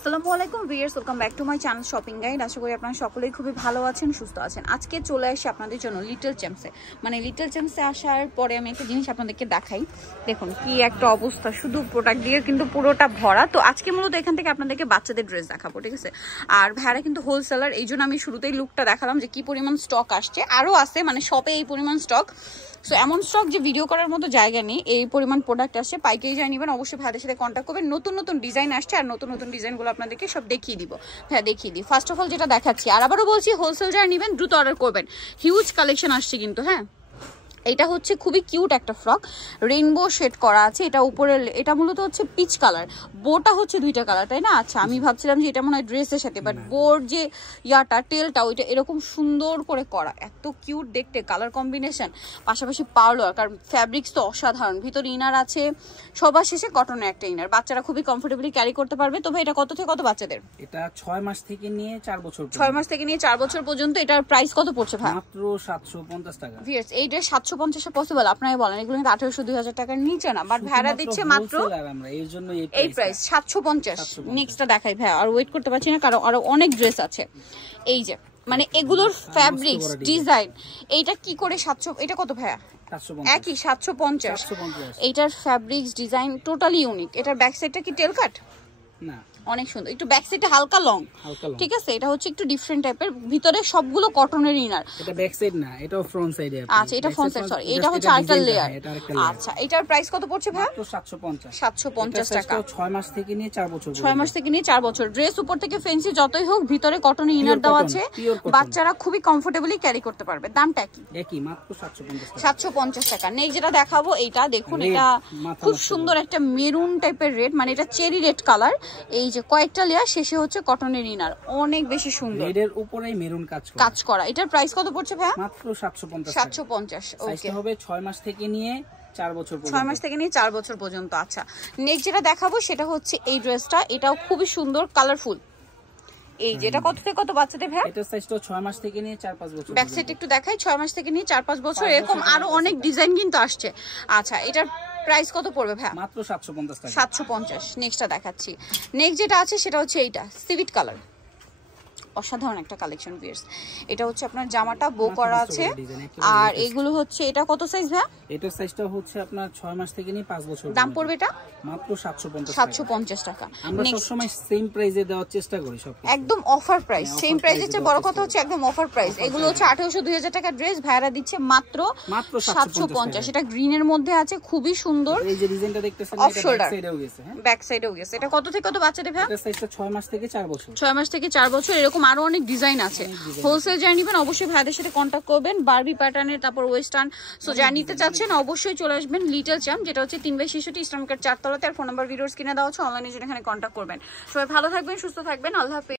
আসসালামু আলাইকুম viewers, welcome back to my channel shopping guide. আশা করি আপনারা সকলেই খুবই ভালো আছেন, সুস্থ আছেন। আজকে চলে আসি আপনাদের জন্য লিটল চ্যাম্পসে। লিটল চ্যাম্পসে আসার পরে আমি একটা জিনিস আপনাদেরকে দেখাই। দেখুন কি একটা অবস্থা, শুধু প্রোডাক্ট দিয়ে কিন্তু পুরোটা ভরা। তো আজকে মূলত এখান থেকে আপনাদেরকে বাচ্চাদের ড্রেস দেখাবো, ঠিক আছে। আর ভাইরা কিন্তু হোলসেলার, এই জন্য আমি শুরুতেই লুকটা দেখালাম যে কি পরিমাণ স্টক আসছে। আরও আছে, শপে এই পরিমাণ স্টক। সো এমন স্টক যে ভিডিও করার মতো জায়গা নেই, এই পরিমাণ প্রোডাক্ট আসছে। পাইকারি যাই নেবেন অবশ্যই ভাইদের সাথে কন্ট্যাক্ট করবেন। নতুন নতুন ডিজাইন আসছে, আর নতুন নতুন ডিজাইনগুলো আপনাদেরকে সব দেখিয়ে দিব। হ্যাঁ, দেখিয়ে দিই। ফার্স্ট অফ অল যেটা দেখাচ্ছি, আর আবারও বলছি, হোলসেল যারা নেবেন দ্রুত অর্ডার করবেন। হিউজ কালেকশন আসছে কিন্তু। হ্যাঁ, এটা হচ্ছে খুবই কিউট একটা ফ্রক, রেইনবো শেড করা আছে। এটা উপরে, এটা মূলত হচ্ছে পিচ কালার, বোটা হচ্ছে দুইটা কালার, তাই না? আচ্ছা, আমি ভাবছিলাম যে এটা মনে হয় ড্রেসের সাথে, বাট বোর যে ইয়াটা টেলটা ওইটা এরকম সুন্দর করে করা, এত কিউট দেখতে, কালার কম্বিনেশন, পাশাপাশি পার্লার, কারণ ফ্যাব্রিক্স তো অসাধারণ। ভিতরে ইনার আছে, সবার শেষে কটনের একটা ইনার, বাচ্চারা খুবই কমফোর্টেবলি ক্যারি করতে পারবে। তবে এটা কত থেকে কত বাচ্চাদের? এটা 6 মাস থেকে নিয়ে 4 বছর, 6 মাস থেকে নিয়ে 4 বছর পর্যন্ত। এটার প্রাইস কত পড়ছে ভাই? মাত্র 750 টাকা। ভিউয়ার্স, এই ড্রেস 750 পসিবল? আপনারাই বলেন, এগুলো কিন্তু 1800-2000 টাকার নিচে না, বাট ভাড়া দিচ্ছে মাত্র এই প্রাইস 750। নেক্সটটা দেখাই ভাই, আর ওয়েট করতে পারছি না কারণ আরো অনেক ড্রেস আছে। এই যে এগুলোর ফ্যাব্রিক্স ডিজাইন, এইটা কি করে 700? এটা কত ভাইয়া? একই 750। এইটার ফ্যাব্রিক্স ডিজাইন টোটালি ইউনিক। এটার ব্যাক সাইডটা কি টেল কাট? না, অনেক সুন্দর। একটু ব্যাক সাইডে হালকা লং, ঠিক আছে। এটা হচ্ছে একটু ডিফারেন্ট টাইপের, ভিতরে সবগুলো কটনের ইনার। এটা ব্যাক সাইড না, এটাও ফ্রন্ট সাইডে আছে। আচ্ছা, এটা ফ্রন্ট সাইড, সরি, এটা হচ্ছে আরেকটা লেয়ার। আচ্ছা, এটার প্রাইস কত পড়ছে ভাই? মাত্র 750। 750 টাকা। 6 মাস থেকে নিয়ে 4 বছর, 6 মাস থেকে নিয়ে 4 বছর। ড্রেস উপর থেকে ফেন্সি যতই হোক, ভিতরে কটনের ইনার দেওয়া আছে, বাচ্চারা খুবই কমফোর্টেবলি ক্যারি করতে পারবে। দামটা কি? একই, মাত্র 750 টাকা। 750 টাকা। নেক্সট যেটা দেখাবো, এইটা দেখুন, এটা খুব সুন্দর একটা মেরুন টাইপের রেড, এটা চেরি রেড কালার। এই যে কয়েকটা লেয়ার, শেষে হচ্ছে কটনের ইনার, অনেক বেশি সুন্দর। রেডের উপরে মেরুন কাজ করা। এটার প্রাইস কত পড়ছে ভাই? মাত্র 750। 750। ওকে, হবে 6 মাস থেকে নিয়ে 4 বছর পর্যন্ত। 6 মাস থেকে নিয়ে 4 বছর পর্যন্ত। আচ্ছা, নেক্সট যেটা দেখাবো সেটা হচ্ছে এই ড্রেসটা। এটাও খুবই সুন্দর, কালারফুল। এই যে এটা কত থেকে কত বাচ্চাদের ভাই? এটা সাইজটা 6 মাস থেকে নিয়ে 4-5 বছর। ব্যাক সাইড একটু দেখাই। 6 মাস থেকে নিয়ে 4-5 বছর, এরকম আরো অনেক ডিজাইন কিন্তু আসছে। আচ্ছা, এটার প্রাইস কত পড়বে ভাই? মাত্র 750 টাকা। 750। নেক্সটটা দেখাচ্ছি। নেক্সট যেটা আছে সেটা হচ্ছে এইটা, সিভিট কালার, অসাধারণ একটা কালেকশন ভিউয়ার্স। এটা হচ্ছে আপনার জামাটা বো করা আছে, আর এগুলো হচ্ছে, এটা কত সাইজ ভাই? এটার সাইজটা হচ্ছে আপনার 6 মাস থেকে নিয়ে 5 বছর। দাম পড়বে এটা মাত্র 750 টাকা। আমরা সব সময় সেম প্রাইসে দেওয়ার চেষ্টা করি, সব একদম অফার প্রাইস। সেম প্রাইসের চেয়ে বড় কথা হচ্ছে একদম অফার প্রাইস। এগুলো হচ্ছে 1800-2000 টাকা ড্রেস, ভাইরা দিচ্ছে মাত্র 750। এটা গ্রিনের মধ্যে আছে, খুবই সুন্দর। এই যে ডিজাইনটা দেখতেছেন, এটা ব্যাক সাইডেও গেছে। হ্যাঁ, ব্যাক সাইডেও গেছে। এটা কত থেকে কত বাচ্চাদের ভাই? এটা সাইজটা 6 মাস থেকে 4 বছর। 6 মাস থেকে 4 বছর, এরকম আরো অনেক ডিজাইন আছে। হোলসেল যারা নিবেন অবশ্যই ভাইদের সাথে কন্ট্যাক্ট করবেন। বারবি প্যাটার্নের, তারপর ওয়েস্টার্ন। সো যারা নিতে চাচ্ছেন অবশ্যই চলে আসবেন লিটল চ্যাম্প, যেটা হচ্ছে 3/66 ইস্টার্ন মার্কেট 4 তলাতে। আর ফোন নাম্বার ভিডিওস কিনে দেওয়া হচ্ছে, অনলাইনে যেটা, এখানে কন্ট্যাক্ট করবেন। সবাই ভালো থাকবেন, সুস্থ থাকবেন, আল্লাহ হাফেজ।